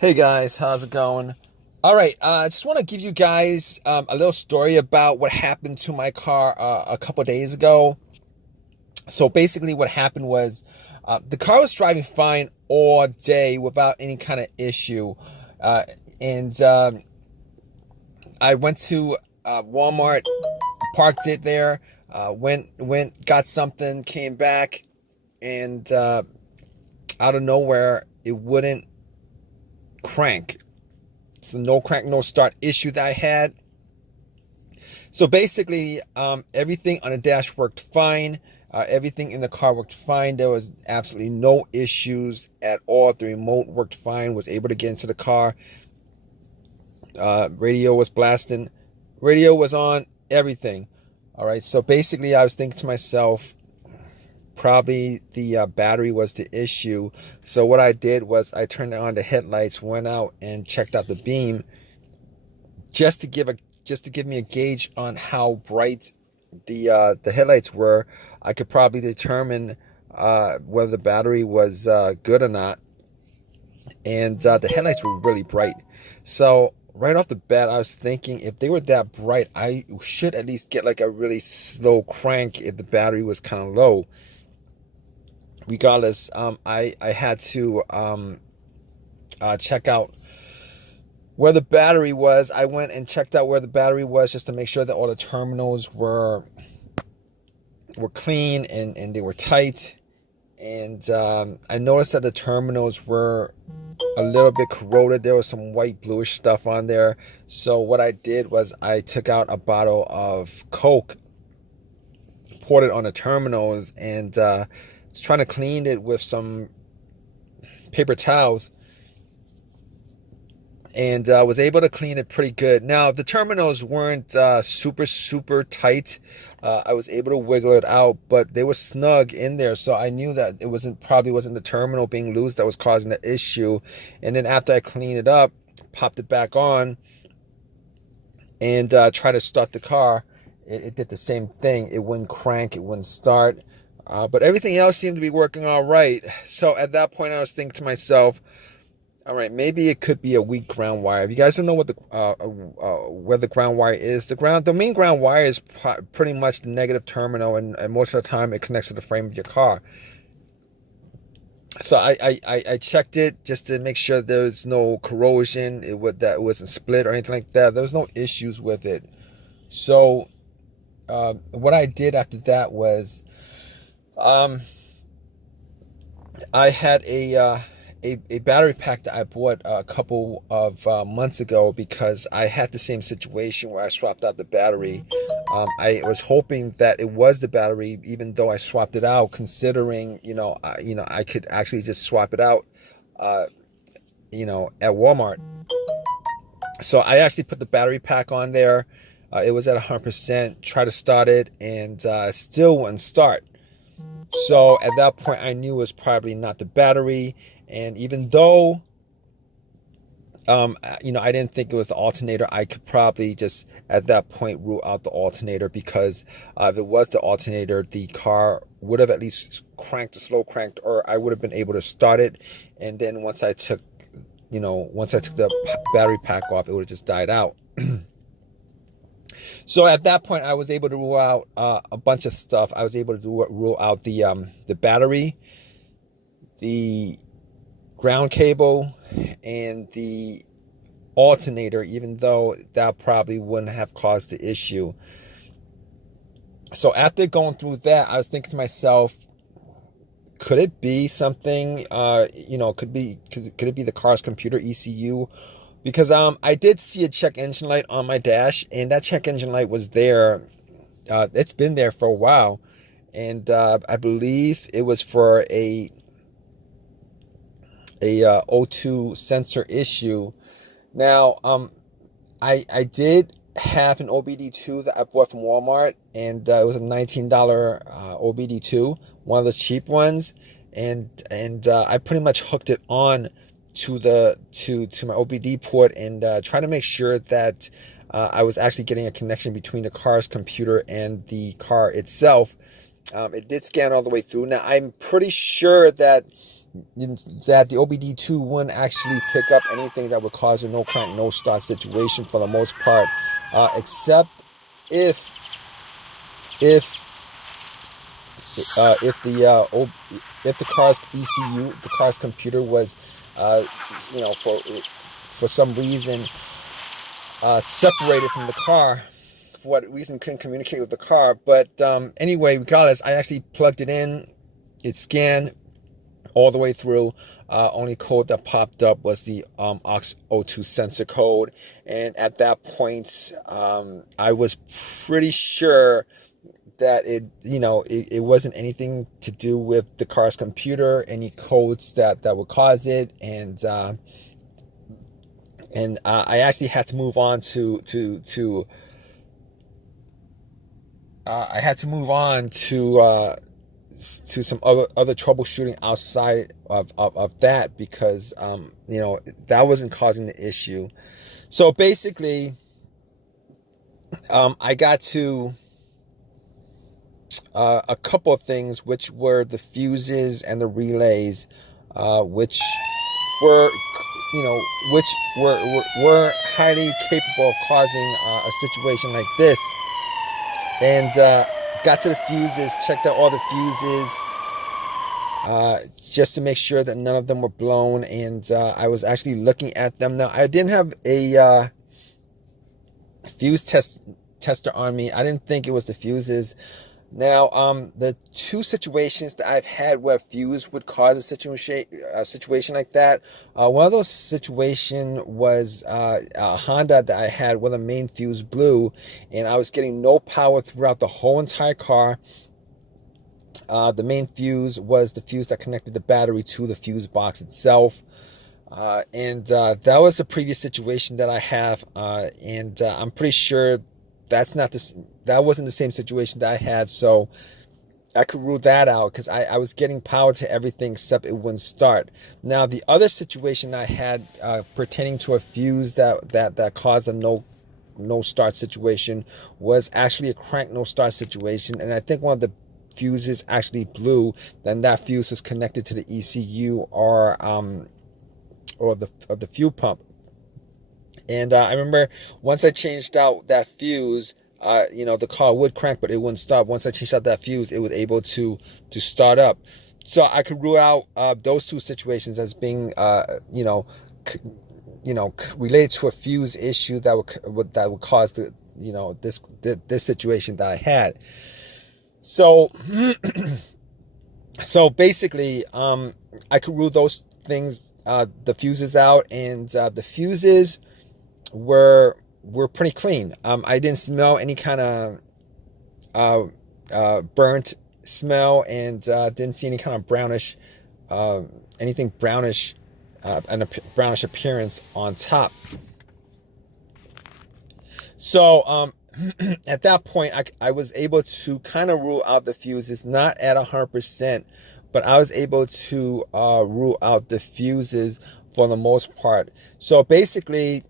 Hey guys, how's it going? All right, I just want to give you guys a little story about what happened to my car a couple days ago. So basically, what happened was the car was driving fine all day without any kind of issue, uh, and I went to Walmart, parked it there, went got something, came back, and out of nowhere, it wouldn't crank. So no crank, no start issue that I had. So basically, everything on the dash worked fine. Everything in the car worked fine. There was absolutely no issues at all. The remote worked fine. Was able to get into the car. Radio was blasting. Radio was on. Everything. All right. So basically, I was thinking to myself, probably the battery was the issue. So what I did was I turned on the headlights, went out and checked out the beam, just to give me a gauge on how bright the headlights were. I could probably determine whether the battery was good or not. And the headlights were really bright. So right off the bat, I was thinking if they were that bright, I should at least get like a really slow crank if the battery was kind of low. Regardless, I had to check out where the battery was. I went and checked out where the battery was just to make sure that all the terminals were clean and they were tight. And I noticed that the terminals were a little bit corroded. There was some white bluish stuff on there. So what I did was I took out a bottle of Coke, poured it on the terminals, and was trying to clean it with some paper towels, and was able to clean it pretty good. Now the terminals weren't super tight. I was able to wiggle it out, but they were snug in there, so I knew that it probably wasn't the terminal being loose that was causing the issue. And then after I cleaned it up, popped it back on, and tried to start the car, it did the same thing. It wouldn't crank, it wouldn't start. But everything else seemed to be working all right. So at that point, I was thinking to myself, all right, maybe it could be a weak ground wire. If you guys don't know what where the ground wire is, the main ground wire is pretty much the negative terminal, and most of the time it connects to the frame of your car. So I checked it just to make sure there's no corrosion, that it wasn't split or anything like that. There was no issues with it. So what I did after that was, I had a battery pack that I bought a couple of months ago because I had the same situation where I swapped out the battery. I was hoping that it was the battery, even though I swapped it out, considering I could actually just swap it out, at Walmart. So I actually put the battery pack on there. It was at 100%. Tried to start it, and still wouldn't start. So at that point, I knew it was probably not the battery. And even though, I didn't think it was the alternator, I could probably just at that point rule out the alternator, because if it was the alternator, the car would have at least slow cranked, or I would have been able to start it. And then once I took the battery pack off, it would have just died out. So at that point, I was able to rule out a bunch of stuff. I was able to rule out the battery, the ground cable, and the alternator, even though that probably wouldn't have caused the issue. So after going through that, I was thinking to myself, could it be something? Could it be the car's computer ECU? Because I did see a check engine light on my dash, and that check engine light was there. It's been there for a while, and I believe it was for a O2 sensor issue. Now, I did have an OBD2 that I bought from Walmart, and it was a $19 OBD2, one of the cheap ones, and I pretty much hooked it on to my OBD port, and try to make sure that I was actually getting a connection between the car's computer and the car itself. It did scan all the way through. Now I'm pretty sure that that the OBD2 wouldn't actually pick up anything that would cause a no crank, no start situation for the most part, except if if if the car's ECU, the car's computer was, uh, for some reason separated from the car. For what reason, couldn't communicate with the car. But anyway, regardless, I actually plugged it in. It scanned all the way through. Only code that popped up was the aux02 sensor code, and at that point, I was pretty sure that it wasn't anything to do with the car's computer, any codes that would cause it, and I actually had to move on to I had to move on to some other troubleshooting outside of that, because that wasn't causing the issue. So basically, I got to a couple of things, which were the fuses and the relays, which were were highly capable of causing a situation like this. And got to the fuses, checked out all the fuses, just to make sure that none of them were blown. And I was actually looking at them. Now, I didn't have a fuse tester on me. I didn't think it was the fuses. Now, the two situations that I've had where fuse would cause a situation like that, one of those situations was a Honda that I had where the main fuse blew, and I was getting no power throughout the whole entire car. The main fuse was the fuse that connected the battery to the fuse box itself. And that was the previous situation that I have, and I'm pretty sure that wasn't the same situation that I had, so I could rule that out, because I was getting power to everything except it wouldn't start. Now, the other situation I had pertaining to a fuse that caused a no start situation was actually a crank no start situation, and I think one of the fuses actually blew. Then that fuse was connected to the ECU or the fuel pump. And I remember once I changed out that fuse, the car would crank, but it wouldn't stop. Once I changed out that fuse, it was able to start up. So I could rule out those two situations as being, related to a fuse issue that would cause this situation that I had. So, so basically, I could rule those things, the fuses out, and the fuses were pretty clean. I didn't smell any kind of burnt smell, and didn't see any kind of brownish, anything brownish, and a brownish appearance on top. So at that point, I was able to kind of rule out the fuses, not at 100%, but I was able to rule out the fuses for the most part. So basically,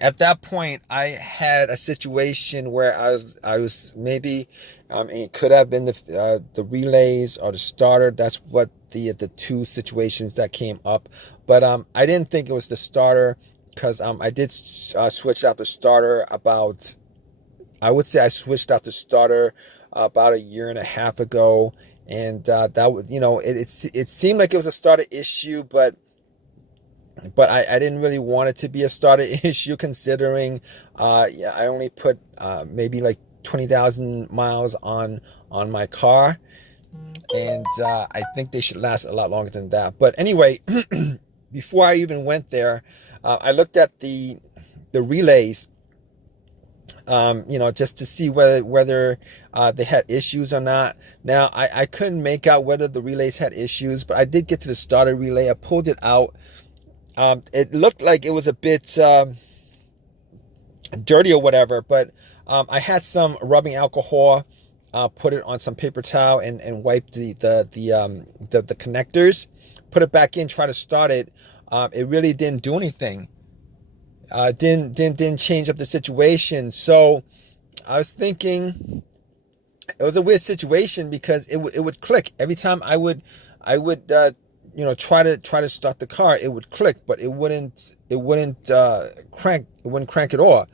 at that point, I had a situation where I was maybe, it could have been the relays or the starter. That's what the two situations that came up. But I didn't think it was the starter, because I did switch out the starter about, I would say I switched out the starter about a year and a half ago, and that was, it seemed like it was a starter issue, but I didn't really want it to be a starter issue, considering I only put maybe like 20,000 miles on my car, and I think they should last a lot longer than that. But anyway, before I even went there, I looked at the relays, just to see whether they had issues or not. Now, I couldn't make out whether the relays had issues, but I did get to the starter relay. I pulled it out. It looked like it was a bit dirty or whatever, but I had some rubbing alcohol, put it on some paper towel, and wiped the connectors, put it back in, try to start it. It really didn't do anything. Didn't change up the situation. So I was thinking, it was a weird situation because it would click every time I would try to start the car. It would click, but it wouldn't crank. It wouldn't crank at all.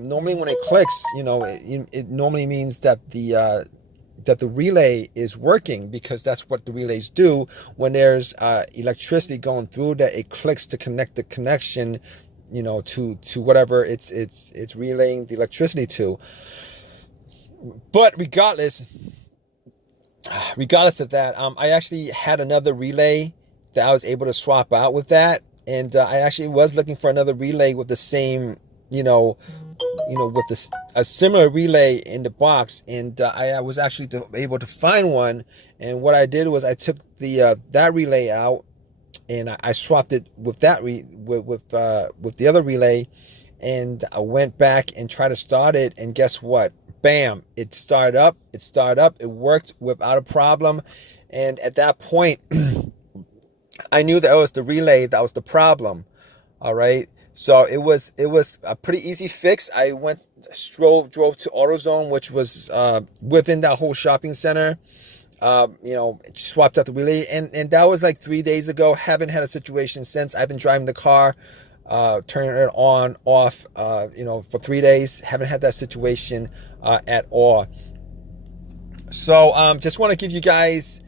Normally when it clicks, it normally means that the relay is working, because that's what the relays do when there's electricity going through, that it clicks to connect the connection, to whatever it's relaying the electricity to. But regardless of that, I actually had another relay that I was able to swap out with that, and I actually was looking for another relay with the same, with a similar relay in the box, and I was actually able to find one. And what I did was I took that relay out, and I swapped it with that with the other relay, and I went back and tried to start it, and guess what? Bam! It started up. It worked without a problem, and at that point, I knew that it was the relay that was the problem. All right. So it was a pretty easy fix. I drove to AutoZone, which was within that whole shopping center. Swapped out the relay, and that was like 3 days ago. Haven't had a situation since. I've been driving the car, turning it on, off, for 3 days. Haven't had that situation at all. So just want to give you guys,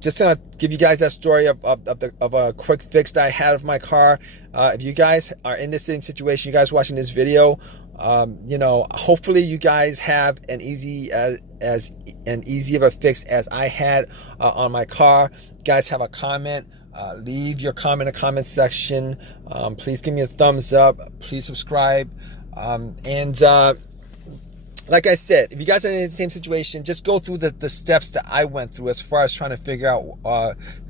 just gonna give you guys that story of a quick fix that I had of my car. If you guys are in the same situation, you guys watching this video, hopefully you guys have an easy of a fix as I had on my car. You guys have a comment, leave your comment in the comment section. Please give me a thumbs up. Please subscribe. Like I said, if you guys are in the same situation, just go through the steps that I went through as far as trying to figure out,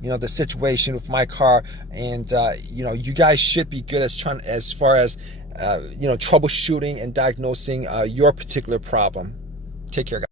the situation with my car. And, you guys should be good as far as troubleshooting and diagnosing your particular problem. Take care, guys.